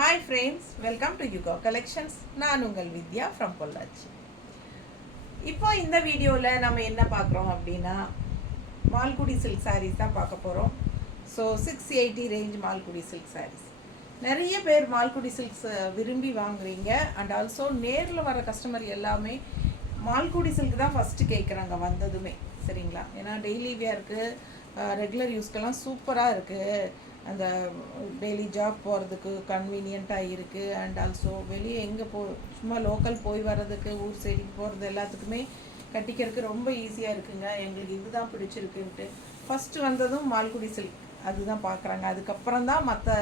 Hi friends, welcome to Yuga Collections. நான் உங்கள் வித்யா from Pollachi. இப்போ இந்த வீடியோவில் நம்ம என்ன பார்க்குறோம் அப்படின்னா மால்குடி சில்க் sarees தான் பார்க்க போகிறோம். So 680 range Malgudi silk sarees. நிறைய பேர் மால்குடி சில்க்ஸ் விரும்பி வாங்குறீங்க அண்ட் ஆல்சோ நேரில் வர கஸ்டமர் எல்லாமே மால்குடி சில்க் தான் ஃபஸ்ட்டு கேட்குறாங்க வந்ததுமே, சரிங்களா? ஏன்னா டெய்லி வியருக்கு ரெகுலர் யூஸ்க்கெல்லாம் சூப்பராக இருக்குது. அந்த டெய்லி ஜாப் போகிறதுக்கு கன்வீனியண்ட்டாக இருக்குது அண்ட் ஆல்சோ வெளியே எங்கே சும்மா லோக்கல் போய் வர்றதுக்கு ஊர் சைடுக்கு போகிறது எல்லாத்துக்குமே கட்டிக்கிறதுக்கு ரொம்ப ஈஸியாக இருக்குங்க. எங்களுக்கு இதுதான் பிடிச்சிருக்குன்ட்டு ஃபஸ்ட்டு வந்ததும் மால்குடி சில்க் அதுதான் பார்க்குறாங்க. அதுக்கப்புறம் தான் மற்ற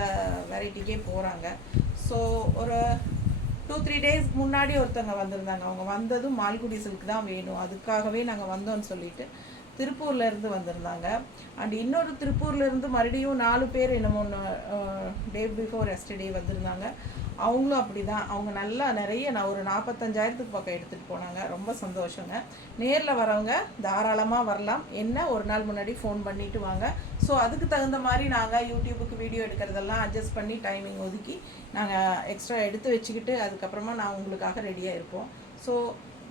வெரைட்டிக்கே போகிறாங்க. ஸோ ஒரு 2-3 டேஸ்க்கு முன்னாடி ஒருத்தவங்க வந்திருந்தாங்க. அவங்க வந்ததும் மால்குடி சில்க் தான் வேணும், அதுக்காகவே நாங்கள் வந்தோன்னு சொல்லிட்டு திருப்பூர்லேருந்து வந்திருந்தாங்க. அண்ட் இன்னொரு திருப்பூர்லேருந்து மறுபடியும் 4 பேர் என்னமோ டே பிஃபோர் எஸ்டர்டே வந்திருந்தாங்க. அவங்களும் அப்படி தான். அவங்க நல்லா நிறைய ஒரு 45,000 பக்கம் எடுத்துகிட்டு போனாங்க. ரொம்ப சந்தோஷங்க. நேரில் வரவங்க தாராளமாக வரலாம். என்ன ஒரு நாள் முன்னாடி ஃபோன் பண்ணிவிட்டு வாங்க. ஸோ அதுக்கு தகுந்த மாதிரி நாங்கள் யூடியூபுக்கு வீடியோ எடுக்கிறதெல்லாம் அட்ஜஸ்ட் பண்ணி டைமிங் ஒதுக்கி நாங்கள் எக்ஸ்ட்ரா எடுத்து வச்சுக்கிட்டு அதுக்கப்புறமா நான் உங்களுக்காக ரெடியாக இருப்போம். ஸோ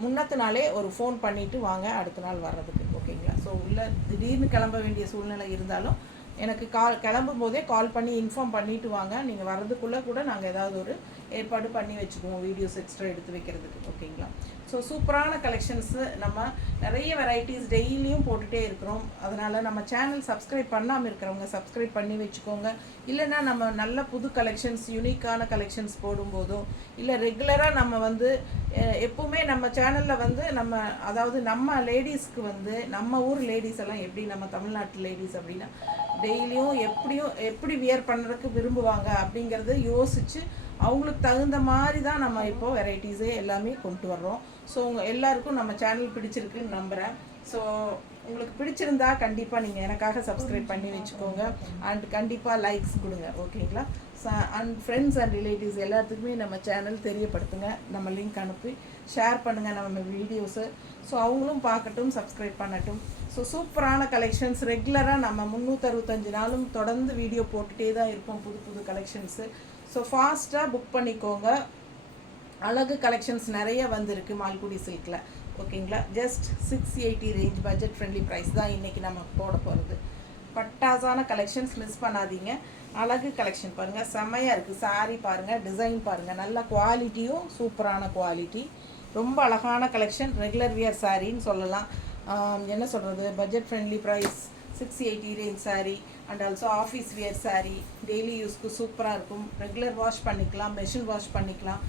முன்னத்து நாளே ஒரு ஃபோன் பண்ணிவிட்டு வாங்க அடுத்த நாள் வர்றதுக்கு, ஓகேங்களா? ஸோ உள்ள திடீர்னு கிளம்ப வேண்டிய சூழ்நிலை இருந்தாலும் எனக்கு கிளம்பும் போதே கால் பண்ணி இன்ஃபார்ம் பண்ணிவிட்டு வாங்க. நீங்கள் வர்றதுக்குள்ளே கூட நாங்கள் ஏதாவது ஒரு ஏற்பாடு பண்ணி வச்சுக்குவோம் வீடியோஸ் எக்ஸ்ட்ரா எடுத்து வைக்கிறதுக்கு, ஓகேங்களா? ஸோ சூப்பரான கலெக்ஷன்ஸு நம்ம நிறைய வெரைட்டிஸ் டெய்லியும் போட்டுகிட்டே இருக்கிறோம். அதனால் நம்ம சேனல் சப்ஸ்கிரைப் பண்ணாமல் இருக்கிறவங்க சப்ஸ்கிரைப் பண்ணி வச்சுக்கோங்க. இல்லைன்னா நம்ம நல்ல புது கலெக்ஷன்ஸ் யூனிக்கான கலெக்ஷன்ஸ் போடும்போதோ இல்லை ரெகுலராக நம்ம எப்போவுமே நம்ம சேனலில் நம்ம அதாவது நம்ம லேடிஸ்க்கு நம்ம ஊர் லேடிஸ் எல்லாம் எப்படி நம்ம தமிழ்நாட்டு லேடிஸ் அப்படின்னா டெய்லியும் எப்படி வியர் பண்ணுறதுக்கு விரும்புவாங்க அப்படிங்கிறத யோசித்து அவங்களுக்கு தகுந்த மாதிரி தான் நம்ம இப்போது வெரைட்டிஸே எல்லாமே கொண்டு வர்றோம். ஸோ எல்லாருக்கும் நம்ம சேனல் பிடிச்சிருக்குன்னு நம்புகிறேன். ஸோ உங்களுக்கு பிடிச்சிருந்தா கண்டிப்பாக நீங்கள் எனக்காக சப்ஸ்கிரைப் பண்ணி வச்சுக்கோங்க அண்ட் கண்டிப்பாக லைக்ஸ் கொடுங்க, ஓகேங்களா? அண்ட் ஃப்ரெண்ட்ஸ் அண்ட் ரிலேட்டிவ்ஸ் எல்லாத்துக்குமே நம்ம சேனல் தெரியப்படுத்துங்க. நம்ம லிங்க் அனுப்பி ஷேர் பண்ணுங்கள் நம்ம வீடியோஸு. ஸோ அவங்களும் பார்க்கட்டும், சப்ஸ்கிரைப் பண்ணட்டும். ஸோ சூப்பரான கலெக்ஷன்ஸ் ரெகுலராக நம்ம 365 நாளும் தொடர்ந்து வீடியோ போட்டுகிட்டே தான் இருப்போம், புது புது கலெக்ஷன்ஸு. ஸோ ஃபாஸ்ட்டாக புக் பண்ணிக்கோங்க. அழகு கலெக்ஷன்ஸ் நிறைய வந்திருக்கு மால்குடி சில்கில், ஓகேங்களா? Just 680 range budget friendly price தான் இன்றைக்கி நம்ம போட போகிறது. பட்டாசான கலெக்ஷன்ஸ் மிஸ் பண்ணாதீங்க. அழகு கலெக்ஷன் பாருங்கள், செம்மையாக இருக்குது. சாரீ பாருங்கள், டிசைன் பாருங்கள், நல்ல குவாலிட்டியும் சூப்பரான குவாலிட்டி. ரொம்ப அழகான கலெக்ஷன். ரெகுலர் வியர் சாரின்னு சொல்லலாம். என்ன சொல்கிறது, budget friendly price 680 range sari and also office wear sari daily யூஸ்க்கு சூப்பராக இருக்கும். ரெகுலர் வாஷ் பண்ணிக்கலாம், மெஷின் வாஷ் பண்ணிக்கலாம்.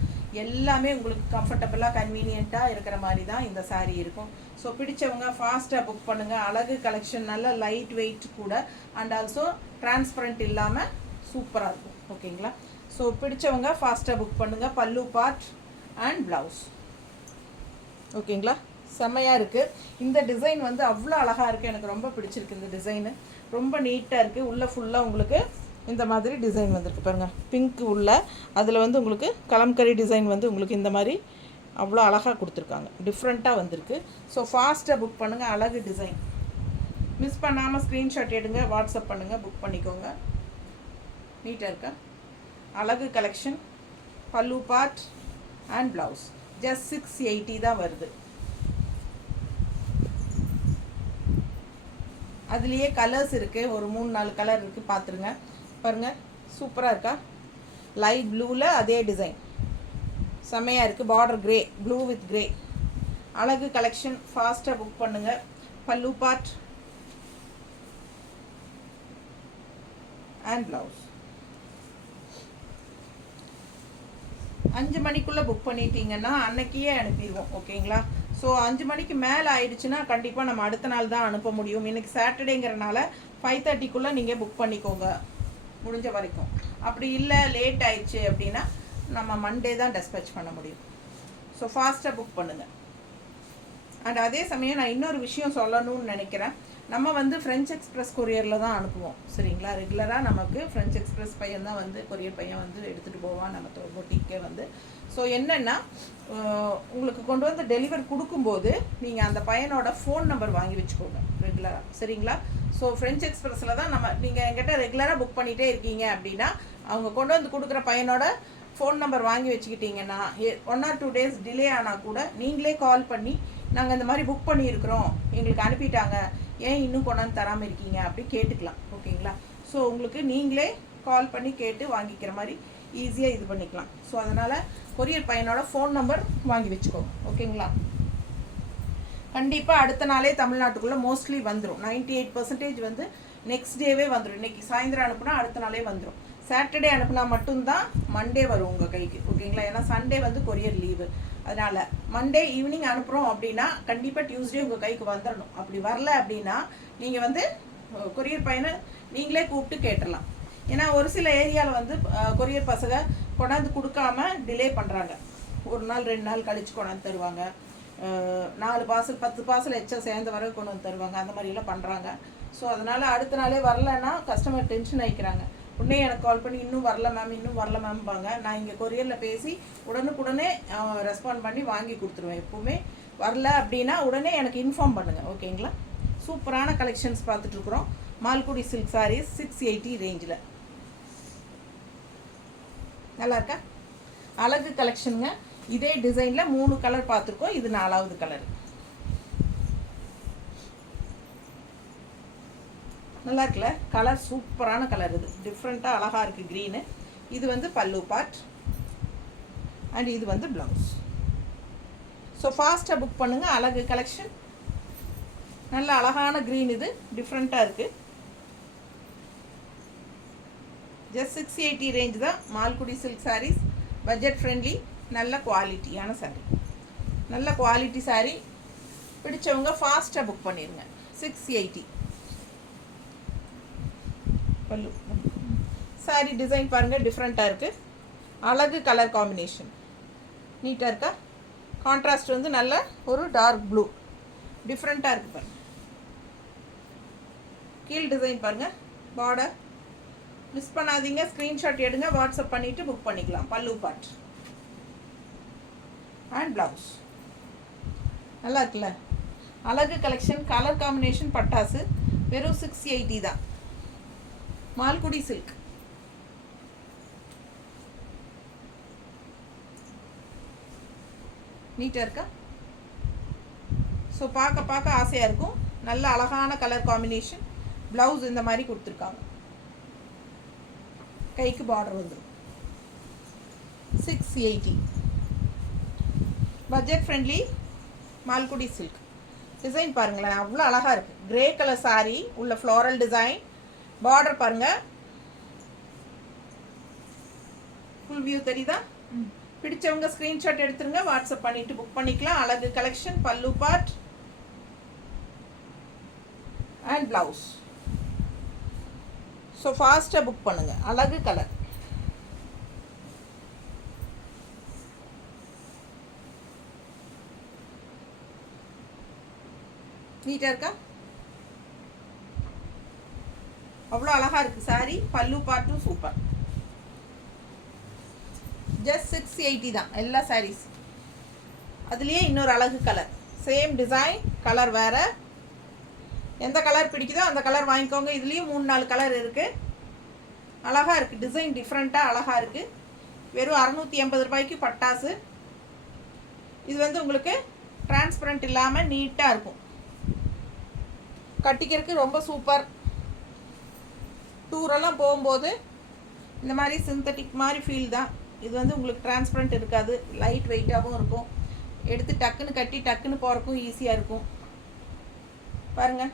எல்லாமே உங்களுக்கு கம்ஃபர்டபுளாக கன்வீனியண்ட்டாக இருக்கிற மாதிரி தான் இந்த சாரீ இருக்கும். ஸோ பிடிச்சவங்க ஃபாஸ்ட்டாக புக் பண்ணுங்கள். அழகு கலெக்ஷன், நல்ல லைட் வெயிட் கூட அண்ட் ஆல்சோ டிரான்ஸ்பரண்ட் இல்லாமல் சூப்பராக இருக்கும், ஓகேங்களா? ஸோ பிடிச்சவங்க ஃபாஸ்ட்டாக புக் பண்ணுங்கள். பல்லு பார்ட் அண்ட் ப்ளவுஸ், ஓகேங்களா? செம்மையாக இருக்குது. இந்த டிசைன் அவ்வளோ அழகாக இருக்குது. எனக்கு ரொம்ப பிடிச்சிருக்கு இந்த டிசைனு. ரொம்ப நீட்டாக இருக்குது. உள்ளே ஃபுல்லாக உங்களுக்கு இந்த மாதிரி டிசைன் வந்திருக்கு பாருங்கள். பிங்க் உள்ள அதில் உங்களுக்கு கலம்கரி டிசைன் உங்களுக்கு இந்த மாதிரி அவ்வளோ அழகாக கொடுத்துருக்காங்க. டிஃப்ரெண்ட்டாக வந்திருக்கு. ஸோ ஃபாஸ்ட்டாக புக் பண்ணுங்கள். அழகு டிசைன் மிஸ் பண்ணாமல் ஸ்க்ரீன்ஷாட் எடுங்க, வாட்ஸ்அப் பண்ணுங்கள், புக் பண்ணிக்கோங்க. நீட்டாக இருக்கா? அழகு கலெக்ஷன். பல்லு பார்ட் அண்ட் ப்ளவுஸ் ஜஸ்ட் 680 தான் வருது. அதுலேயே கலர்ஸ் இருக்குது, ஒரு 3-4 கலர் இருக்குது, பார்த்துருங்க. பாருங்கள், சூப்பராக இருக்கா? லைட் ப்ளூவில் அதே டிசைன் செம்மையாக இருக்குது. Border grey, blue with grey. அழகு கலெக்ஷன். ஃபாஸ்ட்டாக புக் பண்ணுங்கள். பல்லு பார்ட் அண்ட் ப்ளவுஸ் 5 மணிக்குள்ளே புக் பண்ணிட்டீங்கன்னா அன்னைக்கே அனுப்பிடுவோம், ஓகேங்களா? ஸோ 5 மணிக்கு மேலே ஆயிடுச்சுன்னா கண்டிப்பாக நம்ம அடுத்த நாள் தான் அனுப்ப முடியும். இன்றைக்கி சாட்டர்டேங்கிறனால 5:30க்குள்ளே நீங்கள் புக் பண்ணிக்கோங்க முடிஞ்ச வரைக்கும். அப்படி இல்லை லேட் ஆயிடுச்சு அப்படின்னா நம்ம மண்டே தான் டெஸ்பேச் பண்ண முடியும். ஸோ ஃபாஸ்ட்டாக புக் பண்ணுங்கள். அண்ட் அதே சமயம் நான் இன்னொரு விஷயம் சொல்லணும்னு நினைக்கிறேன். நம்ம ஃப்ரெஞ்ச் எக்ஸ்பிரஸ் கொரியரில் தான் அனுப்புவோம், சரிங்களா? ரெகுலராக நமக்கு ஃப்ரெஞ்ச் எக்ஸ்பிரஸ் பையன் தான் கொரியர் பையன் எடுத்துகிட்டு போவான் நம்ம பொட்டிக்கே ஸோ என்னென்னா உங்களுக்கு கொண்டு டெலிவர் கொடுக்கும்போது நீங்கள் அந்த பையனோட ஃபோன் நம்பர் வாங்கி வச்சுக்கோங்க ரெகுலராக, சரிங்களா? ஸோ ஃப்ரெஞ்ச் எக்ஸ்பிரஸில் தான் நீங்கள் எங்கிட்ட ரெகுலராக புக் பண்ணிகிட்டே இருக்கீங்க அப்படின்னா அவங்க கொண்டு வந்து கொடுக்குற பையனோட ஃபோன் நம்பர் வாங்கி வச்சுக்கிட்டிங்கன்னா 1 or 2 days டிலே ஆனால் கூட நீங்களே கால் பண்ணி நாங்கள் இந்த மாதிரி புக் பண்ணியிருக்கிறோம், எங்களுக்கு அனுப்பிட்டாங்க, ஏன் இன்னும் கொண்டாந்து தராமல் இருக்கீங்க அப்படி கேட்டுக்கலாம். ஓகேங்களா? ஸோ உங்களுக்கு நீங்களே கால் பண்ணி கேட்டு வாங்கிக்கிற மாதிரி ஈஸியாக இது பண்ணிக்கலாம். ஸோ அதனால் கொரியர் பையனோட ஃபோன் நம்பர் வாங்கி வச்சுக்கோங்க. ஓகேங்களா? கண்டிப்பாக அடுத்த நாளே தமிழ்நாட்டுக்குள்ளே மோஸ்ட்லி வந்துடும். 98% வந்து நெக்ஸ்ட் டேவே வந்துடும். இன்றைக்கி சாயந்தரம் அனுப்புனா அடுத்த நாளே வந்துடும். சாட்டர்டே அனுப்புனா மட்டும்தான் மண்டே வரும் உங்கள் கைக்கு. ஓகேங்களா? ஏன்னா சண்டே வந்து கொரியர் லீவு. அதனால் மண்டே ஈவினிங் அனுப்புகிறோம் அப்படின்னா கண்டிப்பாக டியூஸ்டே உங்கள் கைக்கு வந்துடணும். அப்படி வரல அப்படின்னா நீங்கள் வந்து கொரியர் பையனை நீங்களே கூப்பிட்டு கேட்டுடலாம். ஏன்னா ஒரு சில ஏரியாவில் வந்து கொரியர் பசங்க கொண்டாந்து கொடுக்காம டிலே பண்ணுறாங்க. 1 நாள் 2 நாள் கழித்து கொண்டாந்து தருவாங்க. 4 பார்சல் 10 பார்சல் எச்சா சேர்ந்த வரை கொண்டு வந்து தருவாங்க. அந்த மாதிரிலாம் பண்ணுறாங்க. ஸோ அதனால் அடுத்த நாளே வரலன்னா கஸ்டமர் டென்ஷன் ஆகிக்கிறாங்க. உடனே எனக்கு கால் பண்ணி இன்னும் வரல மேம், இன்னும் வரல மேம்பாங்க. நான் இங்கே கொரியரில் பேசி உடனுக்குடனே ரெஸ்பாண்ட் பண்ணி வாங்கி கொடுத்துருவேன். எப்போவுமே வரல அப்படின்னா உடனே எனக்கு இன்ஃபார்ம் பண்ணுங்கள். ஓகேங்களா? சூப்பரான கலெக்ஷன்ஸ் பார்த்துட்ருக்குறோம். மால்குடி சில்க் சாரீஸ் 680 ரேஞ்சில். நல்லா இருக்கா? அழகு கலெக்ஷனுங்க. இதே டிசைனில் 3 கலர் பார்த்துருக்கோம். இது 4வது கலர். நல்லா இருக்குல்ல? கலர் சூப்பரான கலர். இது டிஃப்ரெண்ட்டாக அழகாக இருக்குது. க்ரீனு. இது வந்து பல்லு பார்ட் அண்ட் இது வந்து ப்ளவுஸ். ஸோ ஃபாஸ்ட்டாக புக் பண்ணுங்கள். அழகு கலெக்ஷன் நல்ல அழகான க்ரீன். இது டிஃப்ரெண்ட்டாக இருக்குது. ஜஸ்ட் 680 ரேஞ்ச் தான். Malgudi silk saris budget friendly, நல்ல குவாலிட்டியான சாரீ. நல்ல குவாலிட்டி சாரீ. பிடிச்சவங்க ஃபாஸ்ட்டாக புக் பண்ணிடுங்க. 680 பல்லு. சாரீ டிசைன் பாருங்கள், டிஃப்ரெண்ட்டாக இருக்குது. அழகு கலர் காம்பினேஷன் நீட்டாக இருக்கா? கான்ட்ராஸ்ட் வந்து நல்ல ஒரு டார்க் ப்ளூ, டிஃப்ரெண்ட்டாக இருக்குது பாருங்கள். கீழ் டிசைன் பாருங்கள், பார்டர். மிஸ் பண்ணாதீங்க. ஸ்க்ரீன்ஷாட் எடுங்க, வாட்ஸ்அப் பண்ணிவிட்டு புக் பண்ணிக்கலாம். பல்லு பார்ட் அண்ட் ப்ளவுஸ். நல்லா இருக்குல்ல? அழகு கலெக்ஷன். கலர் காம்பினேஷன் பட்டாசு. வெறும் 680 தான். மால்குடி சில்க். நீட்டாக இருக்கா? ஸோ பார்க்க ஆசையாக இருக்கும். நல்ல அழகான கலர் காம்பினேஷன். ப்ளவுஸ் இந்த மாதிரி கொடுத்துருக்காங்க. கைக்கு பார்டர் வந்துடும். 680 budget friendly Malgudi silk. Design பாருங்களேன், அவ்வளோ அழகாக இருக்குது. கிரே கலர் சாரீ உள்ள ஃப்ளோரல் டிசைன். பார்டர் பாருங்கள், ஃபுல் வியூ தெரியுதா? பிடிச்சவங்க ஸ்க்ரீன்ஷாட் எடுத்துருங்க, வாட்ஸ்அப் பண்ணிவிட்டு புக் பண்ணிக்கலாம். அழகு கலெக்ஷன். பல்லு பார்ட் அண்ட் ப்ளவுஸ். ஸோ ஃபாஸ்ட்டாக புக் பண்ணுங்கள். அழகு கலர். நீட்டாக இருக்கா? அவ்வளோ அழகாக இருக்குது சாரீ. பல்லு பார்ட்டும் சூப்பர். ஜஸ்ட் 680 தான் எல்லா சாரீஸ். அதுலேயே இன்னொரு அழகு கலர். சேம் டிசைன், கலர் வேறு. எந்த கலர் பிடிக்குதோ அந்த கலர் வாங்கிக்கோங்க. இதுலேயும் 3-4 கலர் இருக்குது. அழகாக இருக்குது. டிசைன் டிஃப்ரெண்ட்டாக அழகாக இருக்குது. வெறும் 680 ரூபாய்க்கு பட்டாசு. இது வந்து உங்களுக்கு டிரான்ஸ்பரண்ட் இல்லாமல் நீட்டாக இருக்கும். கட்டிக்கிறதுக்கு ரொம்ப சூப்பர். டூரெல்லாம் போகும்போது இந்த மாதிரி சிந்தட்டிக் மாதிரி ஃபீல் தான். இது வந்து உங்களுக்கு டிரான்ஸ்பரண்ட் இருக்காது. லைட் வெயிட்டாகவும் இருக்கும். எடுத்து டக்குன்னு கட்டி டக்குன்னு போகிறக்கும் ஈஸியாக இருக்கும். பாருங்கள்,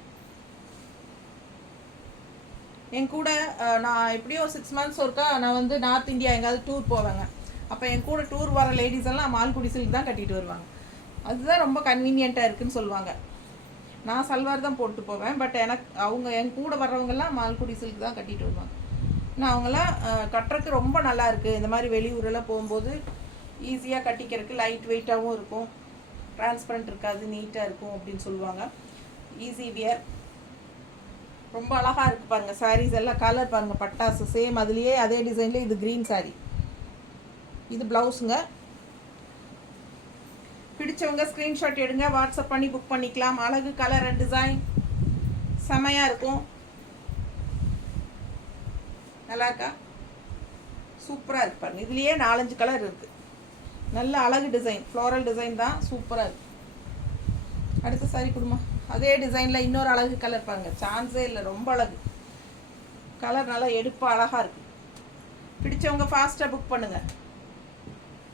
என் கூட நான் எப்படியும் 6 months ஒருக்கா நான் வந்து நார்த் இந்தியா எங்கேயாவது டூர் போவேங்க. அப்போ என் கூட டூர் வர லேடிஸ் எல்லாம் மால்குடி சில்க் தான் கட்டிட்டு வருவாங்க. அதுதான் ரொம்ப கன்வீனியண்ட்டாக இருக்குதுன்னு சொல்லுவாங்க. நான் சல்வார் தான் போட்டு போவேன். பட் அவங்க என் கூட வர்றவங்கெல்லாம் மால்குடி சில்க் தான் கட்டிட்டு வருவாங்க. நான் அவங்களாம் கட்டுறதுக்கு ரொம்ப நல்லா இருக்குது. இந்த மாதிரி வெளியூரெல்லாம் போகும்போது ஈஸியாக கட்டிக்கிறதுக்கு லைட் வெயிட்டாகவும் இருக்கும், டிரான்ஸ்பரண்ட் இருக்காது, நீட்டாக இருக்கும் அப்படின்னு சொல்லுவாங்க. Easy wear. ரொம்ப அழகாக இருக்குது பாருங்கள். சாரீஸ் எல்லாம் கலர் பாருங்கள், பட்டாசு சேம். அதுலேயே அதே டிசைன்லேயே இது க்ரீன் சாரீ. இது ப்ளவுஸுங்க. பிடிச்சவங்க ஸ்க்ரீன்ஷாட் எடுங்க, வாட்ஸ்அப் பண்ணி புக் பண்ணிக்கலாம். அழகு கலர் அண்ட் டிசைன் செமையாக இருக்கும். நல்லா இருக்கா? சூப்பராக இருக்குது பாருங்கள். இதுலேயே 4-5 கலர் இருக்குது. நல்ல அழகு டிசைன், ஃப்ளோரல் டிசைன் தான், சூப்பராக இருக்குது. அடுத்த சாரி கொடுமா. அதே டிசைனில் இன்னொரு அழகு கலர் பாருங்கள், சான்ஸே இல்லை, ரொம்ப அழகு கலர், நல்லா எடுப்பாக அழகாக இருக்குது. பிடிச்சவங்க ஃபாஸ்ட்டாக புக் பண்ணுங்கள்.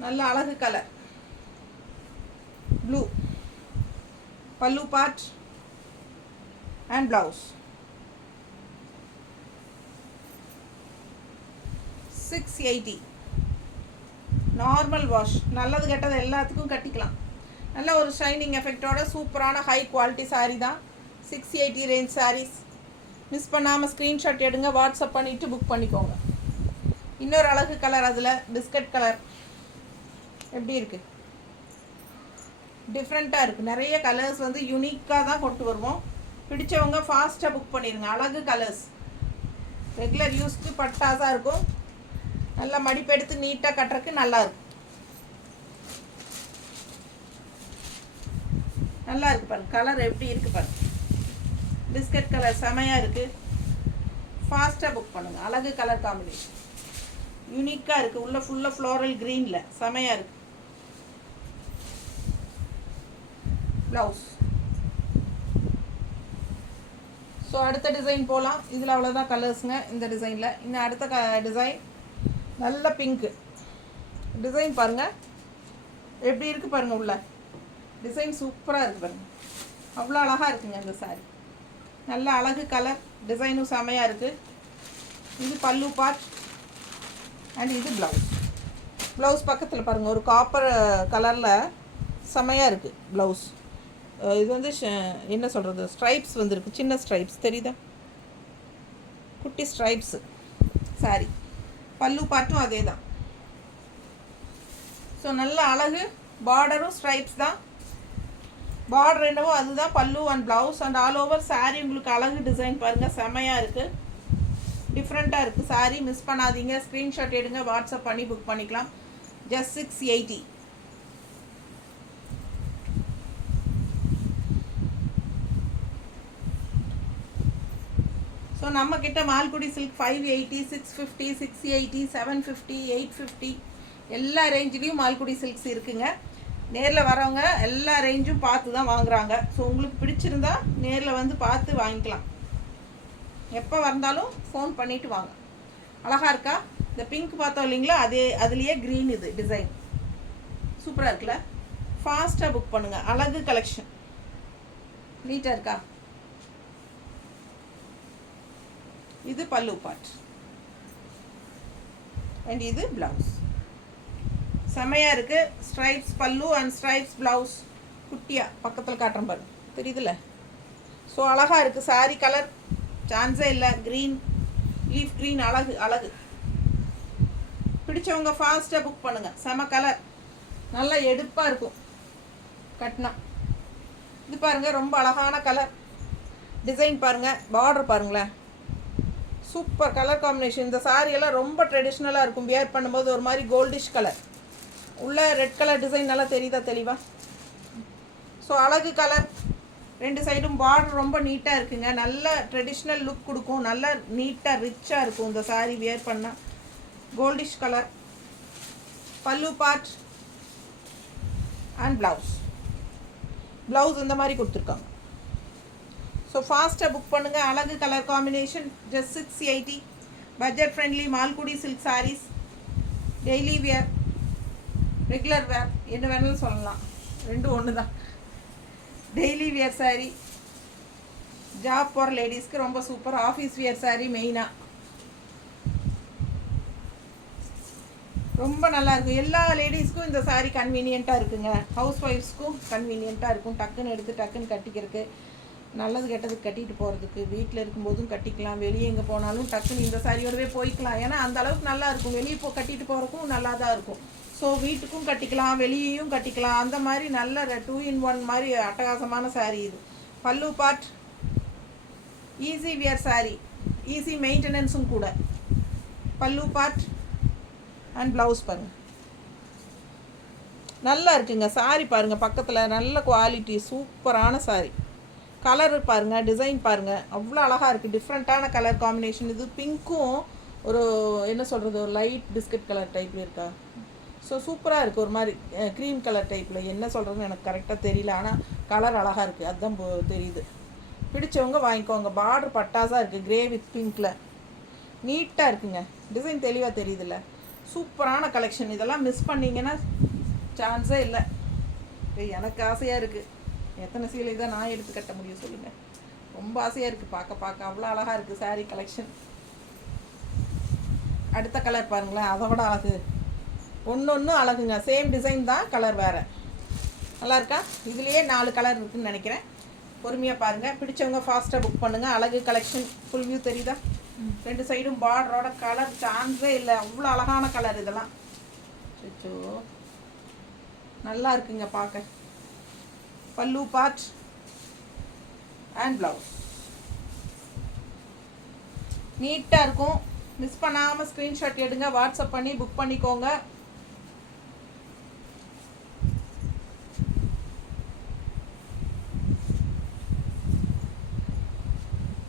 நல்ல அழகு கலர் ப்ளூ, பல்லு part and blouse. 680. Normal wash, நல்லது கெட்டது எல்லாத்துக்கும் கட்டிக்கலாம். நல்ல ஒரு ஷைனிங் எஃபெக்டோட சூப்பரான ஹை குவாலிட்டி சாரீ தான். 680 ரேஞ்ச் சாரீஸ். மிஸ் பண்ணாமல் ஸ்க்ரீன்ஷாட் எடுங்க, வாட்ஸ்அப் பண்ணிவிட்டு புக் பண்ணிக்கோங்க. இன்னொரு அழகு கலர், அதில் பிஸ்கட் கலர் எப்படி இருக்குது, டிஃப்ரெண்ட்டாக இருக்குது. நிறைய கலர்ஸ் வந்து யூனிக்காக தான் கொண்டு வருவோம். பிடிச்சவங்க ஃபாஸ்ட்டாக புக் பண்ணிடுங்க. அழகு கலர்ஸ், ரெகுலர் யூஸ்க்கு பட்டாசாக இருக்கும். நல்லா மடிப்பெடுத்து நீட்டாக கட்டுறதுக்கு நல்லாயிருக்கும். நல்லா இருக்குது பாருங்கள், கலர் எப்படி இருக்குது பாருங்கள். பிஸ்கட் கலர் செமையாக இருக்குது. ஃபாஸ்ட்டாக புக் பண்ணுங்கள். அழகு கலர் காம்பினேஷன், யூனிக்காக இருக்குது. உள்ள ஃபுல்லாக ஃப்ளோரல் க்ரீனில் செமையாக இருக்குது. ப்ளவுஸ். ஸோ அடுத்த டிசைன் போகலாம். இதில் அவ்வளோதான் கலர்ஸுங்க இந்த டிசைனில். இன்னும் அடுத்த டிசைன் நல்ல பிங்க்கு டிசைன் பாருங்கள், எப்படி இருக்குது பாருங்கள். உள்ள டிசைன் சூப்பராக இருக்குது பாருங்கள், அவ்வளோ அழகாக இருக்குங்க இந்த சாரீ. நல்ல அழகு கலர், டிசைனும் செமையாக இருக்குது. இது பல்லு பார்ட் அண்ட் இது ப்ளவுஸ். ப்ளவுஸ் பக்கத்தில் பாருங்கள், ஒரு காப்பர் கலரில் செமையாக இருக்குது ப்ளவுஸ். இது வந்து என்ன சொல்கிறது, ஸ்ட்ரைப்ஸ் வந்துருக்கு, சின்ன ஸ்ட்ரைப்ஸ் தெரியுதா, குட்டி ஸ்ட்ரைப்ஸு சாரி. பல்லு பார்ட்டும் அதே தான். ஸோ நல்ல அழகு, பார்டரும் ஸ்ட்ரைப்ஸ் தான். பார்டர் என்னவோ அதுதான் பல்லு and blouse. And all over sari உங்களுக்கு அழகு டிசைன் பாருங்கள், செமையாக இருக்குது, டிஃப்ரெண்ட்டாக இருக்குது சாரீ. மிஸ் பண்ணாதீங்க, ஸ்க்ரீன்ஷாட் எடுங்க, வாட்ஸ்அப் பண்ணி புக் பண்ணிக்கலாம். ஜஸ்ட் 680. ஸோ நம்மக்கிட்ட மால்குடி சில்க் 580, 650, 680, 750, 850 எல்லா ரேஞ்சிலையும் மால்குடி சில்க்ஸ் இருக்குங்க. நேரில் வரவங்க எல்லா ரேஞ்சும் பார்த்து தான் வாங்குகிறாங்க. ஸோ உங்களுக்கு பிடிச்சிருந்தா நேரில் வந்து பார்த்து வாங்கிக்கலாம். எப்போ வந்தாலும் ஃபோன் பண்ணிவிட்டு வாங்க. அழகாக இருக்கா? இந்த பிங்க் பார்த்தோம் இல்லைங்களா, அதுலேயே க்ரீன் இது டிசைன் சூப்பராக இருக்குல்ல. ஃபாஸ்ட்டாக புக் பண்ணுங்கள். அழகு கலெக்ஷன், நீட்டாக இருக்கா? இது பல்லு பார்ட் அண்ட் இது ப்ளவுஸ். செமையாக இருக்குது. ஸ்ட்ரைப்ஸ் பல்லு அண்ட் ஸ்ட்ரைப்ஸ் ப்ளவுஸ். குட்டியாக பக்கத்தில் காட்டுறேன் பாரு, தெரியுதுல்ல? ஸோ அழகாக இருக்குது சாரீ. கலர் சான்ஸே இல்லை, க்ரீன், லீஃப் க்ரீன், அழகு அழகு. பிடிச்சவங்க ஃபாஸ்ட்டாக புக் பண்ணுங்கள். செம கலர், நல்லா எடுப்பாக இருக்கும் கட்டினா. இது பாருங்கள், ரொம்ப அழகான கலர் டிசைன் பாருங்கள், பார்டர் பாருங்களேன், சூப்பர் கலர் காம்பினேஷன். இந்த சாரியெல்லாம் ரொம்ப ட்ரெடிஷ்னலாக இருக்கும். வியர் பண்ணும்போது ஒரு மாதிரி கோல்டிஷ் கலர், உள்ள ரெட் கலர் டிசைன் நல்லா தெரியுதா தெளிவாக? ஸோ அழகு கலர், ரெண்டு சைடும் பார்டர் ரொம்ப நீட்டாக இருக்குங்க. நல்ல ட்ரெடிஷ்னல் லுக் கொடுக்கும், நல்ல நீட்டாக ரிச்சாக இருக்கும் இந்த சாரீ வியர் பண்ணால். Goldish colour, pallu part and blouse. Blouse இந்த மாதிரி கொடுத்துருக்காங்க. ஸோ ஃபாஸ்ட்டாக புக் பண்ணுங்கள். அழகு colour combination. Just 680. Budget friendly Malgudi silk saris. Daily wear, regular wear, என்ன வேணாலும் சொல்லலாம், ரெண்டும் ஒன்று தான். டெய்லி வியர் சாரீ, ஜாப் போகிற லேடிஸ்க்கு ரொம்ப சூப்பர். ஆஃபீஸ் வியர் சாரீ மெயினாக ரொம்ப நல்லாயிருக்கும். எல்லா லேடிஸ்க்கும் இந்த சாரீ கன்வீனியண்ட்டாக இருக்குங்க. ஹவுஸ் ஒய்ஃப்ஸ்க்கும் கன்வீனியண்ட்டாக இருக்கும். டக்குன்னு எடுத்து டக்குன்னு கட்டிக்கிறதுக்கு, நல்லது கெட்டதுக்கு கட்டிட்டு போகிறதுக்கு, வீட்டில் இருக்கும்போதும் கட்டிக்கலாம், வெளியே எங்கே போனாலும் டக்குன்னு இந்த சாரியோடவே போய்க்கலாம். ஏன்னா அந்த அளவுக்கு நல்லா இருக்கும். வெளியே கட்டிட்டு போகிறதுக்கும் நல்லா தான் இருக்கும். ஸோ வீட்டுக்கும் கட்டிக்கலாம், வெளியேயும் கட்டிக்கலாம். அந்த மாதிரி நல்ல 2 in 1 மாதிரி அட்டகாசமான சாரீ இது. Pallu part, easy wear sari, easy மெயின்டெனன்ஸும் கூட. பல்லு பார்ட் அண்ட் ப்ளவுஸ் பாருங்கள், நல்லா இருக்குங்க சாரீ பாருங்கள். பக்கத்தில் நல்ல குவாலிட்டி, சூப்பரான சாரீ. கலர் பாருங்கள், டிசைன் பாருங்கள், அவ்வளோ அழகாக இருக்குது. டிஃப்ரெண்ட்டான கலர் காம்பினேஷன். இது பிங்க்கும் ஒரு என்ன சொல்கிறது, ஒரு லைட் பிஸ்கட் கலர் டைப்பில் இருக்கா. ஸோ சூப்பராக இருக்குது. ஒரு மாதிரி க்ரீம் கலர் டைப்பில், என்ன சொல்கிறதுன்னு எனக்கு கரெக்டாக தெரியல. ஆனால் கலர் அழகாக இருக்குது, அதுதான் தெரியுது. பிடிச்சவங்க வாங்கிக்கோங்க. பார்டர் பட்டாஸாக இருக்குது, க்ரே வித் பிங்க்கில் நீட்டாக இருக்குங்க. டிசைன் தெளிவாக தெரியுதுல்ல. சூப்பரான கலெக்ஷன். இதெல்லாம் மிஸ் பண்ணிங்கன்னா சான்ஸே இல்லை. எனக்கு ஆசையாக இருக்குது. எத்தனை சீலை தான் நான் எடுத்து கட்ட முடியும் சொல்லுங்கள். ரொம்ப ஆசையாக இருக்குது. பார்க்க அவ்வளோ அழகாக இருக்குது சாரீ கலெக்ஷன். அடுத்த கலர் பாருங்களேன், அதை விட அழகு. ஒன்று அழகுங்க. சேம் டிசைன் தான், கலர் வேறு. நல்லா இருக்கா? இதுலேயே 4 கலர் இருக்குதுன்னு நினைக்கிறேன். பொறுமையாக பாருங்கள். பிடிச்சவங்க ஃபாஸ்ட்டாக புக் பண்ணுங்கள். அழகு கலெக்ஷன். ஃபுல் வியூ தெரியுதா? 2 சைடும் பார்டரோட கலர் சான்ஸே இல்லை. அவ்வளோ அழகான கலர் இதெல்லாம். அச்சோ, நல்லா இருக்குங்க பார்க்க. பல்லு பார்ட் அண்ட் ப்ளவுஸ் நீட்டாக இருக்கும். மிஸ் பண்ணாமல் ஸ்க்ரீன்ஷாட் எடுங்க, வாட்ஸ்அப் பண்ணி புக் பண்ணிக்கோங்க.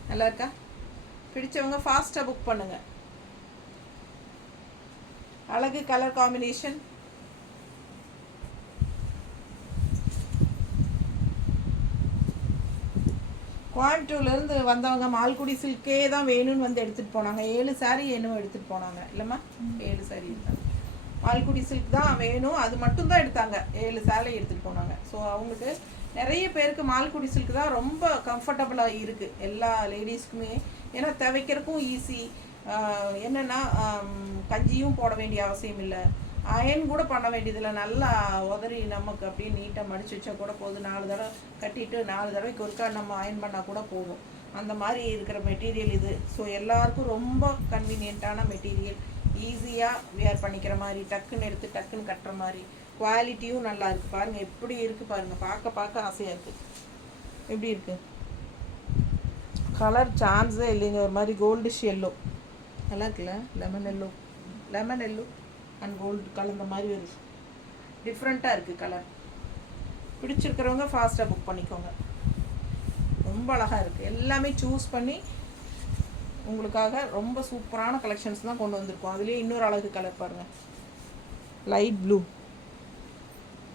நல்லா இருக்கா? பிடிச்சவங்க ஃபாஸ்ட்டாக புக் பண்ணுங்க. அழகு கலர் காம்பினேஷன். கோயம்புத்தூர்லேருந்து வந்தவங்க மால்குடி சில்கே தான் வேணும்னு வந்து எடுத்துகிட்டு போனாங்க. 7 சாரீ என்னவோ எடுத்துகிட்டு போனாங்க இல்லைம்மா? 7 சாரீ எடுத்தாங்க. மால்குடி சில்க் தான் வேணும், அது மட்டும்தான் எடுத்தாங்க. 7 சாரீ எடுத்துகிட்டு போனாங்க. ஸோ அவங்களுக்கு நிறைய பேருக்கு மால்குடி சில்க் தான் ரொம்ப கம்ஃபர்டபுளாக இருக்குது எல்லா லேடிஸ்க்குமே. ஏன்னா துவைக்கிறதுக்கும் ஈஸி. என்னென்னா கஞ்சியும் போட வேண்டிய அவசியம் இல்லை, அயன் கூட பண்ண வேண்டியதில்லை. நல்லா உதறி நமக்கு அப்படியே நீட்டாக மடித்து வச்சா கூட போதும். 4 தடவை கட்டிட்டு 4 தடவைக்கு ஒருக்கா நம்ம அயன் பண்ணால் கூட போதும். அந்த மாதிரி இருக்கிற மெட்டீரியல் இது. ஸோ எல்லாருக்கும் ரொம்ப கன்வீனியண்ட்டான மெட்டீரியல். ஈஸியாக வியர் பண்ணிக்கிற மாதிரி, டக்குன்னு எடுத்து டக்குன்னு கட்டுற மாதிரி. குவாலிட்டியும் நல்லா இருக்குது. பாருங்கள் எப்படி இருக்குது பாருங்கள். பார்க்க ஆசையாக இருக்குது. எப்படி இருக்குது கலர்? சான்ஸே இல்லைங்க. ஒரு மாதிரி கோல்டிஷ் எல்லோ நல்லா இருக்குல்ல. லெமன் எல்லோ அண்ட் கோல்டு கலந்த மாதிரி ஒரு டிஃப்ரெண்ட்டாக இருக்குது கலர். பிடிச்சிருக்கிறவங்க ஃபாஸ்ட்டாக புக் பண்ணிக்கோங்க. ரொம்ப அழகாக இருக்குது. எல்லாமே சூஸ் பண்ணி உங்களுக்காக ரொம்ப சூப்பரான கலெக்ஷன்ஸ் தான் கொண்டு வந்திருக்கோம். அதுலேயே இன்னொரு அழகு கலர் பாருங்கள், லைட் ப்ளூ.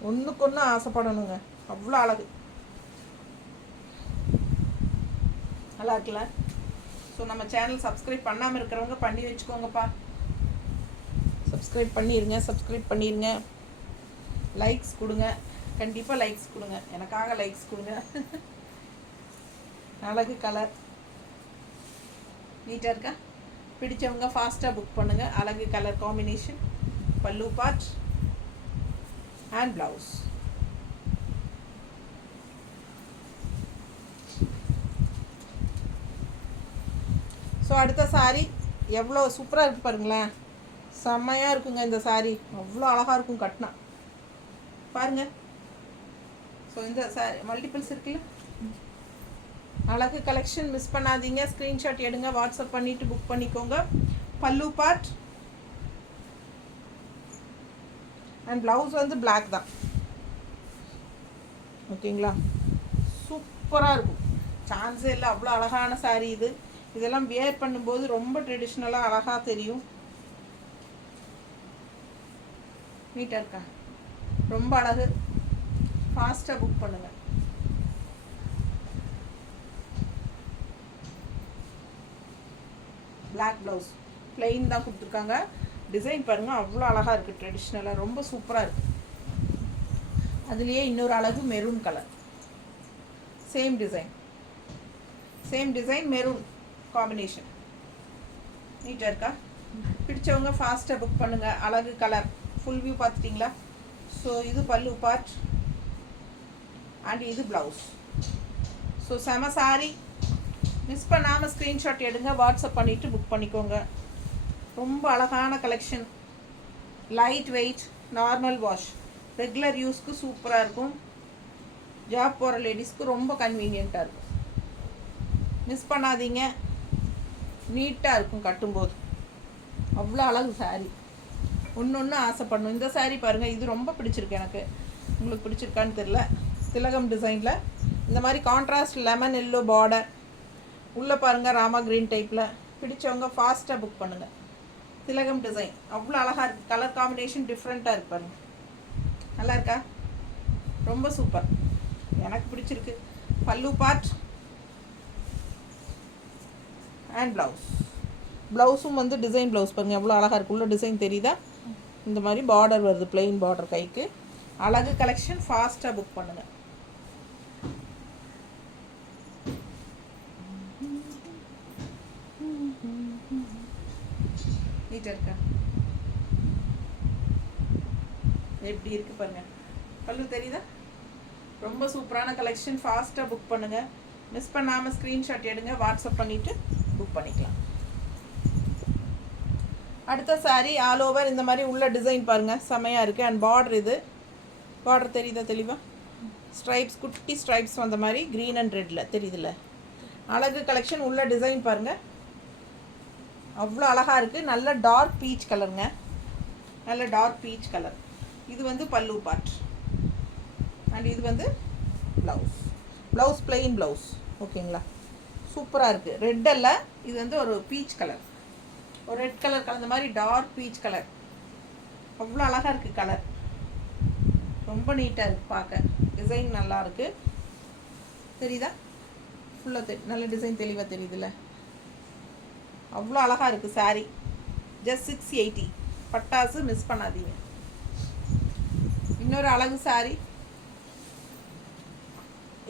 ஒன்றுக்கு ஆசைப்படணுங்க, அவ்வளோ அழகு. நல்லா இருக்குல்ல? ஸோ நம்ம சேனல் சப்ஸ்கிரைப் பண்ணாமல் இருக்கிறவங்க பண்ணி வச்சுக்கோங்கப்பா. சப்ஸ்கிரைப் பண்ணிடுங்க. லைக்ஸ் கொடுங்க, கண்டிப்பாக லைக்ஸ் கொடுங்க. எனக்காக லைக்ஸ் கொடுங்க. அழகு கலர் நீட்டாக இருக்கா? பிடிச்சவங்க ஃபாஸ்ட்டாக புக் பண்ணுங்கள். அழகு கலர் காம்பினேஷன். பல்லு பார்ட் அண்ட் ப்ளவுஸ். ஸோ அடுத்த சாரீ எவ்வளோ சூப்பராக இருக்குது பாருங்களேன். செம்மையாக இருக்குங்க இந்த சாரீ. அவ்வளோ அழகாக இருக்கும் கட்டினா பாருங்கள். ஸோ இந்த சாரீ மல்டிபிள்ஸ் இருக்குல்ல, அழகு கலெக்ஷன். மிஸ் பண்ணாதீங்க. ஸ்க்ரீன்ஷாட் எடுங்க, வாட்ஸ்அப் பண்ணிவிட்டு புக் பண்ணிக்கோங்க. பல்லு பார்ட் அண்ட் ப்ளவுஸ் வந்து பிளாக் தான். ஓகேங்களா? சூப்பராக இருக்கும், சான்ஸே இல்லை. அவ்வளோ அழகான சாரீ இது. இதெல்லாம் வியர் பண்ணும்போது ரொம்ப ட்ரெடிஷ்னலாக அழகாக தெரியும். நீட்டாக இருக்கா? ரொம்ப அழகு. ஃபாஸ்ட்டாக புக் பண்ணுங்கள். பிளாக் ப்ளவுஸ் பிளெயின் தான் கொடுத்துருக்காங்க. டிசைன் பாருங்கள், அவ்வளோ அழகாக இருக்குது. ட்ரெடிஷ்னலாக ரொம்ப சூப்பராக இருக்குது. அதுலேயே இன்னொரு அழகு maroon colour. Same design maroon combination. நீட்டாக இருக்கா? பிடிச்சவங்க ஃபாஸ்ட்டாக புக் பண்ணுங்கள். அழகு கலர். ஃபுல் வியூ பார்த்துட்டிங்களா? ஸோ இது பல்லு பார்ட் அண்ட் இது ப்ளவுஸ். ஸோ செம சாரி. மிஸ் பண்ணாமல் ஸ்க்ரீன்ஷாட் எடுங்க, வாட்ஸ்அப் பண்ணிவிட்டு புக் பண்ணிக்கோங்க. ரொம்ப அழகான collection. Light weight, normal wash, regular யூஸ்க்கு சூப்பராக இருக்கும். ஜாப் போகிற லேடிஸ்க்கு ரொம்ப கன்வீனியண்ட்டாக இருக்கும். மிஸ் பண்ணாதீங்க. நீட்டாக இருக்கும் கட்டும்போது. அவ்வளோ அழகு சாரீ. ஒன்று ஆசைப்படணும். இந்த சாரீ பாருங்கள், இது ரொம்ப பிடிச்சிருக்கு எனக்கு. உங்களுக்கு பிடிச்சிருக்கான்னு தெரில. திலகம் டிசைனில் இந்த மாதிரி கான்ட்ராஸ்ட் லெமன் எல்லோ பார்டர். உள்ளே பாருங்கள் ராமா க்ரீன் டைப்பில். பிடிச்சவங்க ஃபாஸ்ட்டாக புக் பண்ணுங்கள். திலகம் டிசைன் அவ்வளோ அழகாக இருக்குது. கலர் காம்பினேஷன் டிஃப்ரெண்ட்டாக இருக்கு பாருங்க. நல்லா இருக்கா? ரொம்ப சூப்பர், எனக்கு பிடிச்சிருக்கு. பல்லு பார்ட் அண்ட் ப்ளவுஸும் வந்து டிசைன் ப்ளவுஸ் பாருங்கள் எவ்வளோ அழகாக இருக்குது. உள்ள டிசைன் தெரியுதா? இந்த மாதிரி பார்டர் வருது, பிளெயின் பார்டர் கைக்கு. அழகு கலெக்ஷன், ஃபாஸ்ட்டாக புக் பண்ணுங்கள். நீட்டாக இருக்கா? எப்படி இருக்குது பாருங்கள். பல்லு தெரியுதா? ரொம்ப சூப்பரான கலெக்ஷன். ஃபாஸ்ட்டாக புக் பண்ணுங்கள். மிஸ் பண்ணாமல் ஸ்க்ரீன்ஷாட் எடுங்க, வாட்ஸ்அப் பண்ணிவிட்டு புக் பண்ணிக்கலாம். அடுத்த சாரீ ஆல் ஓவர் இந்த மாதிரி உள்ள டிசைன் பாருங்கள், செமையாக இருக்குது. அண்ட் பார்டர், இது பார்டர் தெரியுதா தெளிவாக? ஸ்ட்ரைப்ஸ், குட்டி ஸ்ட்ரைப்ஸ் வந்த மாதிரி க்ரீன் அண்ட் ரெட்டில் தெரியுதுல்ல? அழகு கலெக்ஷன். உள்ள டிசைன் பாருங்கள், அவ்வளோ அழகாக இருக்குது. நல்ல டார்க் பீச் கலருங்க, நல்ல டார்க் பீச் கலர். இது வந்து பல்லு பார்ட் அண்ட் இது வந்து ப்ளவுஸ் பிளெயின் ப்ளவுஸ். ஓகேங்களா? சூப்பராக இருக்குது. ரெட்டல்ல, இது வந்து ஒரு பீச் கலர், ஒரு ரெட் கலர் கலந்த மாதிரி டார்க் பீச் கலர். அவ்வளோ அழகாக இருக்குது கலர், ரொம்ப நீட்டாக இருக்குது பார்க்க. டிசைன் நல்லா இருக்குது, தெரியுதா? ஃபுல்லாக நல்ல டிசைன் தெளிவாக தெரியுதுல்ல? அவ்வளோ அழகாக இருக்குது சாரீ. ஜஸ்ட் 680. பட்டாசு, மிஸ் பண்ணாதீங்க. இன்னொரு அழகு சாரீ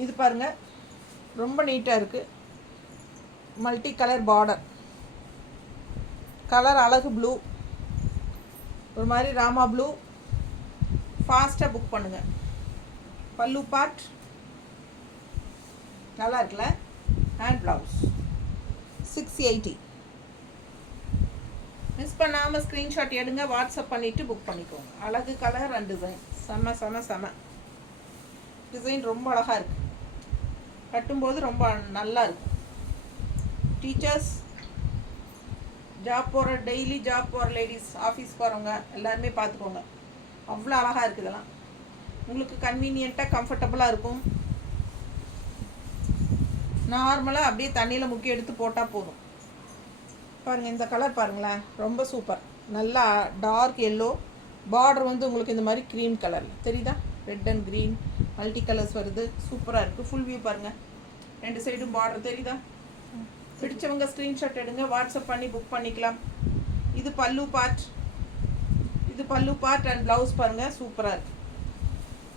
இது பாருங்கள், ரொம்ப நீட்டாக இருக்குது. மல்டி கலர் பார்டர், கலர் அழகு ப்ளூ, ஒரு மாதிரி ராமா ப்ளூ. ஃபாஸ்ட்டாக புக் பண்ணுங்கள். பல்லு பார்ட் நல்லா இருக்குல்ல? And blouse 680. மிஸ் பண்ணாமல் ஸ்க்ரீன்ஷாட் எடுங்க, வாட்ஸ்அப் பண்ணிவிட்டு புக் பண்ணிக்கோங்க. அழகு கலர் அண்ட் டிசைன் செம. டிசைன் ரொம்ப அழகாக இருக்குது, கட்டும்போது ரொம்ப நல்லா இருக்கும். டீச்சர்ஸ், ஜாப் போகிற, டெய்லி ஜாப் போகிற லேடிஸ், ஆஃபீஸ் போகிறவங்க எல்லாருமே பார்த்துக்கோங்க. அவ்வளோ அழகாக இருக்குது. இதெல்லாம் உங்களுக்கு கன்வீனியண்ட்டாக கம்ஃபர்டபுளாக இருக்கும். நார்மலாக அப்படியே தண்ணியில் முக்கி எடுத்து போட்டால் போதும். பாருங்கள், இந்த கலர் பாருங்களேன், ரொம்ப சூப்பர். நல்லா டார்க் எல்லோ, பார்டர் வந்து உங்களுக்கு இந்த மாதிரி க்ரீன் கலரில் தெரியுதா? Red and green multi colours வருது, சூப்பராக இருக்குது. ஃபுல் வியூ பாருங்கள், ரெண்டு சைடும் பார்டர் தெரியுதா? பிடிச்சவங்க ஸ்க்ரீன்ஷாட் எடுங்க, வாட்ஸ்அப் பண்ணி புக் பண்ணிக்கலாம். இது பல்லு பார்ட் அண்ட் ப்ளவுஸ் பாருங்கள், சூப்பராக இருக்குது.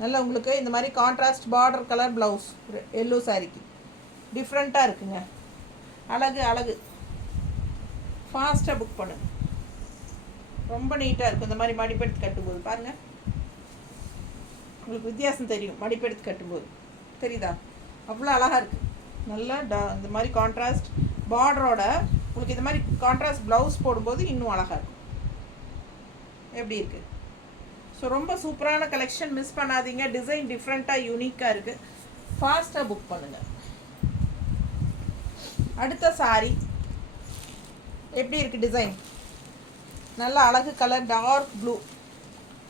நல்லா உங்களுக்கு இந்த மாதிரி contrast border colour blouse yellow சாரிக்கு டிஃப்ரெண்ட்டாக இருக்குங்க. அழகு. ஃபாஸ்ட்டாக புக் பண்ணுங்க, ரொம்ப நீட்டாக இருக்கும். இந்த மாதிரி மடிப்பெடுத்து கட்டும்போது பாருங்கள், உங்களுக்கு வித்தியாசம் தெரியும். மடிப்பெடுத்து கட்டும்போது தெரியுதா? அவ்வளோ அழகாக இருக்குது. நல்லா இந்த மாதிரி கான்ட்ராஸ்ட் பார்டரோட உங்களுக்கு இந்த மாதிரி கான்ட்ராஸ்ட் ப்ளவுஸ் போடும்போது இன்னும் அழகாக இருக்கும். எப்படி இருக்குது? ஸோ ரொம்ப சூப்பரான கலெக்ஷன், மிஸ் பண்ணாதீங்க. டிசைன் டிஃப்ரெண்ட்டாக யூனிக்காக இருக்குது. ஃபாஸ்ட்டாக புக் பண்ணுங்கள். அடுத்த சாரி எப்படி இருக்குது? டிசைன் நல்லா அழகு கலர், டார்க் ப்ளூ.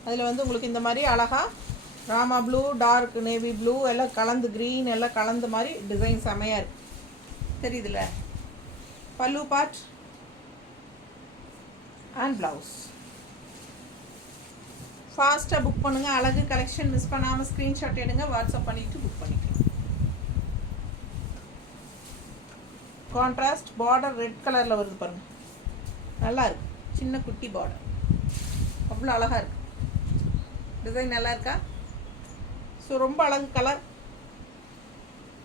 அதில் வந்து உங்களுக்கு இந்த மாதிரி அழகாக Rama blue, dark navy blue எல்லாம் கலந்து, க்ரீன் எல்லாம் கலந்த மாதிரி டிசைன் செமையாக இருக்குது. தெரியுதுல்ல? பல்லு பார்ட் அண்ட் ப்ளவுஸ். ஃபாஸ்ட்டாக புக் பண்ணுங்கள். அழகு கலெக்ஷன், மிஸ் பண்ணாமல் ஸ்க்ரீன்ஷாட் எடுங்க, வாட்ஸ்அப் பண்ணிவிட்டு புக் பண்ணிக்கலாம். கான்ட்ராஸ்ட் பார்டர் ரெட் கலரில் வருது பாருங்கள், நல்லா இருக்கு. சின்ன குட்டி பார்டர், அவ்வளோ அழகாக இருக்குது. டிசைன் நல்லா இருக்கா? ஸோ ரொம்ப அழகு colour.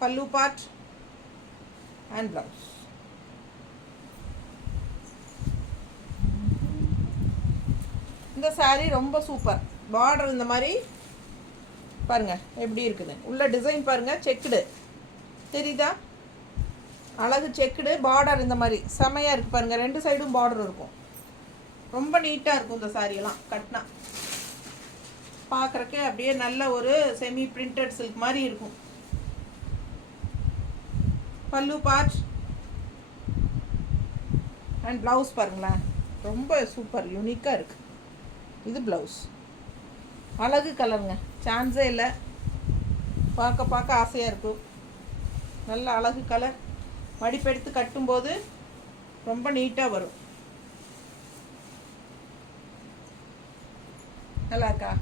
Pallu part and blouse. இந்த சாரீ ரொம்ப சூப்பர். பார்டர் இந்த மாதிரி பாருங்கள் எப்படி இருக்குது. உள்ள டிசைன் பாருங்கள், செக்குடு தெரியுதா? அழகு செக்குடு பார்டர் இந்த மாதிரி செமையாக இருக்குது பாருங்கள். ரெண்டு சைடும் பார்டர் இருக்கும், ரொம்ப நீட்டாக இருக்கும். இந்த சாரியெல்லாம் கட்டினா பார்க்குறக்கே அப்படியே நல்ல ஒரு செமி பிரிண்டட் சில்க் மாதிரி இருக்கும். பல்லு பார்ட் அண்ட் ப்ளவுஸ் பாருங்களேன், ரொம்ப சூப்பர் யூனிக்காக இருக்குது. இது ப்ளவுஸ், அழகு கலருங்க, சான்ஸே இல்லை. பார்க்க ஆசையாக இருக்கும். நல்ல அழகு கலர். மடிப்பெடுத்து கட்டும்போது ரொம்ப நீட்டாக வரும். நல்லா இருக்கா?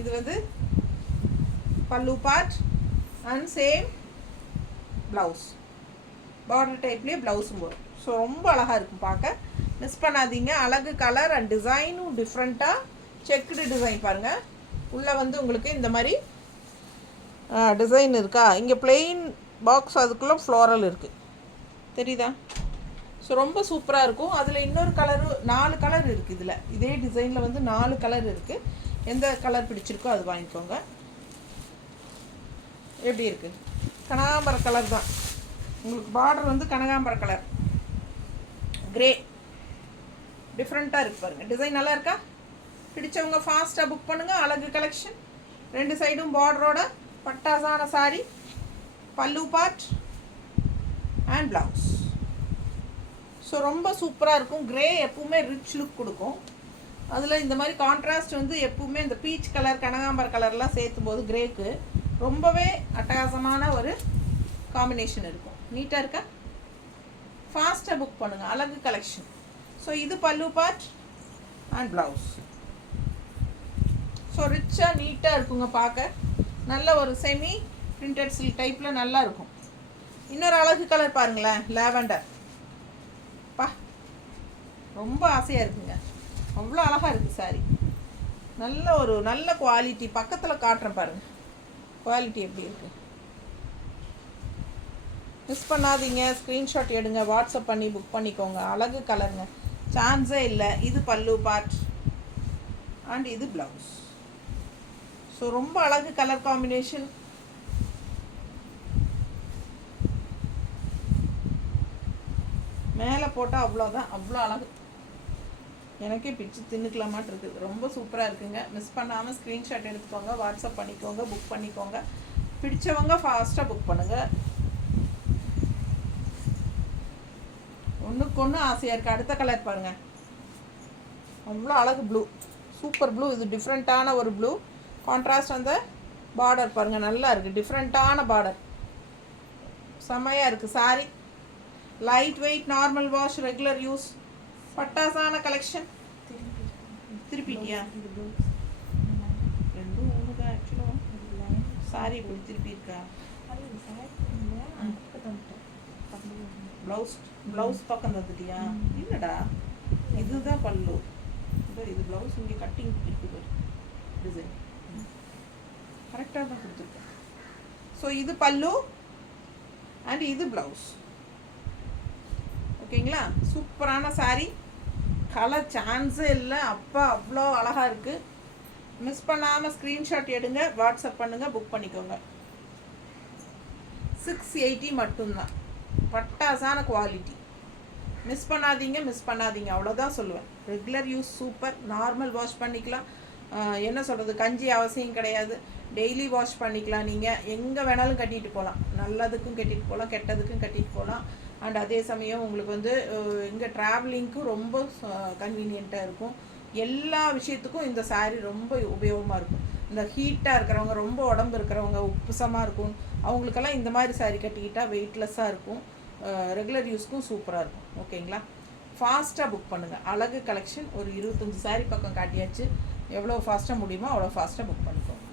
இது வந்து pallu part and same blouse, border டைப்லேயே ப்ளவுஸும் வரும். ஸோ ரொம்ப அழகாக இருக்கும் பார்க்க, மிஸ் பண்ணாதீங்க. அழகு கலர் அண்ட் டிசைனும் டிஃப்ரெண்ட்டாக செக்குடு டிசைன் பாருங்கள். உள்ளே வந்து உங்களுக்கு இந்த மாதிரி டிசைன் இருக்கா, இங்கே பிளெயின் பாக்ஸ், அதுக்குள்ளே ஃப்ளோரல் இருக்குது, தெரியுதா? ஸோ ரொம்ப சூப்பராக இருக்கும். அதில் இன்னொரு கலரு, 4 கலர் இருக்குது இதில். இதே டிசைனில் வந்து 4 கலர் இருக்குது. எந்த கலர் பிடிச்சிருக்கோ அது வாங்கிக்கோங்க. எப்படி இருக்குது? கனகாம்பர கலர் தான் உங்களுக்கு. பார்டர் வந்து கனகாம்பர கலர், கிரே, டிஃப்ரெண்ட்டாக இருக்குது பாருங்கள். டிசைன் நல்லா இருக்கா? பிடிச்சவங்க ஃபாஸ்ட்டாக புக் பண்ணுங்கள். அழகு கலெக்ஷன். 2 சைடும் பார்டரோட பட்டாசான சாரி, பல்லு பார்ட் அண்ட் ப்ளவுஸ். ஸோ ரொம்ப சூப்பராக இருக்கும். கிரே எப்பவுமே ரிச் லுக் கொடுக்கும். அதில் இந்த மாதிரி கான்ட்ராஸ்ட் வந்து எப்பவுமே இந்த பீச் கலர், கனகாம்பர கலர்லாம் சேர்த்தும் போது கிரேக்கு ரொம்பவே அட்டகாசமான ஒரு காம்பினேஷன் இருக்கும். நீட்டாக இருக்கா? ஃபாஸ்ட்டாக புக் பண்ணுங்கள். அழகு கலெக்ஷன். ஸோ இது pallu part and blouse. So ரிச்சாக நீட்டாக இருக்குங்க பார்க்க. நல்ல ஒரு செமி பிரிண்டட் சில்க் டைப்பில் நல்லா இருக்கும். இன்னொரு அழகு கலர் பாருங்களேன், லாவெண்டர். பா, ரொம்ப ஆசையாக இருக்குங்க. அவ்வளோ அழகாக இருக்குது சாரி. நல்ல குவாலிட்டி. பக்கத்தில் காட்டுறேன் பாருங்கள் குவாலிட்டி எப்படி இருக்குது. மிஸ் பண்ணாதீங்க. ஸ்க்ரீன்ஷாட் எடுங்க, வாட்ஸ்அப் பண்ணி புக் பண்ணிக்கோங்க. அழகு கலருங்க, சான்ஸே இல்லை. இது பல்லு பார்ட் அண்ட் இது ப்ளவுஸ். ஸோ ரொம்ப அழகு கலர் காம்பினேஷன். மேலே போட்டால் அவ்வளோதான், அவ்வளோ அழகு. எனக்கே பிச்சு தின்னுக்கலாமாட்டு இருக்குது. ரொம்ப சூப்பராக இருக்குங்க. மிஸ் பண்ணாமல் ஸ்க்ரீன்ஷாட் எடுத்துக்கோங்க, வாட்ஸ்அப் பண்ணிக்கோங்க, புக் பண்ணிக்கோங்க. பிடிச்சவங்க ஃபாஸ்ட்டாக புக் பண்ணுங்கள். ஒன்றுக்கு ஒன்று ஆசையாக இருக்குது. அடுத்த கலர் பாருங்கள், அவ்வளோ அழகு. Blue, super blue. இது டிஃப்ரெண்ட்டான ஒரு ப்ளூ. கான்ட்ராஸ்ட் அந்த பார்டர் பாருங்கள், நல்லா இருக்குது. டிஃப்ரெண்ட்டான பார்டர், செம்மையாக இருக்குது sari. Light weight, normal wash, regular use, பட்டாசான கலெக்ஷன். திருப்பிட்டியா? ரெண்டும் ஒன்று தான் ஆக்சுவலாக. சாரி இப்படி திருப்பி இருக்கா? ப்ளவுஸ் பக்கம் தந்துட்டியா? இல்லைடா, இதுதான் பல்லு. இது ப்ளவுஸ். இங்கே கட்டிங் இருக்குது டிசைன் கரெக்டாக தான் கொடுத்துருக்கேன். ஸோ இது பல்லு அண்ட் இது ப்ளவுஸ். ஓகேங்களா? சூப்பரான சாரி. கலர் சான்ஸே இல்லை. அப்பா அவ்வளோ அழகாக இருக்குது. மிஸ் பண்ணாமல் ஸ்க்ரீன்ஷாட் எடுங்க, வாட்ஸ்அப் பண்ணுங்கள், புக் பண்ணிக்கோங்க. 680 மட்டும்தான். பட்டாசான குவாலிட்டி. மிஸ் பண்ணாதீங்க, அவ்வளோதான் சொல்லுவேன். Regular use super. Normal wash பண்ணிக்கலாம். என்ன சொல்கிறது, கஞ்சி அவசியம் கிடையாது. டெய்லி வாஷ் பண்ணிக்கலாம். நீங்கள் எங்கே வேணாலும் கட்டிட்டு போகலாம். நல்லதுக்கும் கட்டிட்டு போகலாம், கெட்டதுக்கும் கட்டிட்டு போகலாம். அண்ட் அதே சமயம் உங்களுக்கு வந்து இங்கே ட்ராவலிங்க்கும் ரொம்ப கன்வீனியண்ட்டாக இருக்கும். எல்லா விஷயத்துக்கும் இந்த சாரீ ரொம்ப உபயோகமாக இருக்கும். இந்த ஹீட்டாக இருக்கிறவங்க, ரொம்ப உடம்பு இருக்கிறவங்க, உப்புசமாக இருக்கும், அவங்களுக்கெல்லாம் இந்த மாதிரி சாரீ கட்டிக்கிட்டால் வெயிட்லெஸ்ஸாக இருக்கும். ரெகுலர் யூஸ்க்கும் சூப்பராக இருக்கும். ஓகேங்களா? ஃபாஸ்ட்டாக புக் பண்ணுங்கள். அழகு கலெக்ஷன். ஒரு 25 சாரீ பக்கம் காட்டியாச்சு. எவ்வளோ ஃபாஸ்ட்டாக முடியுமோ அவ்வளோ ஃபாஸ்ட்டாக புக் பண்ணிக்கோங்க.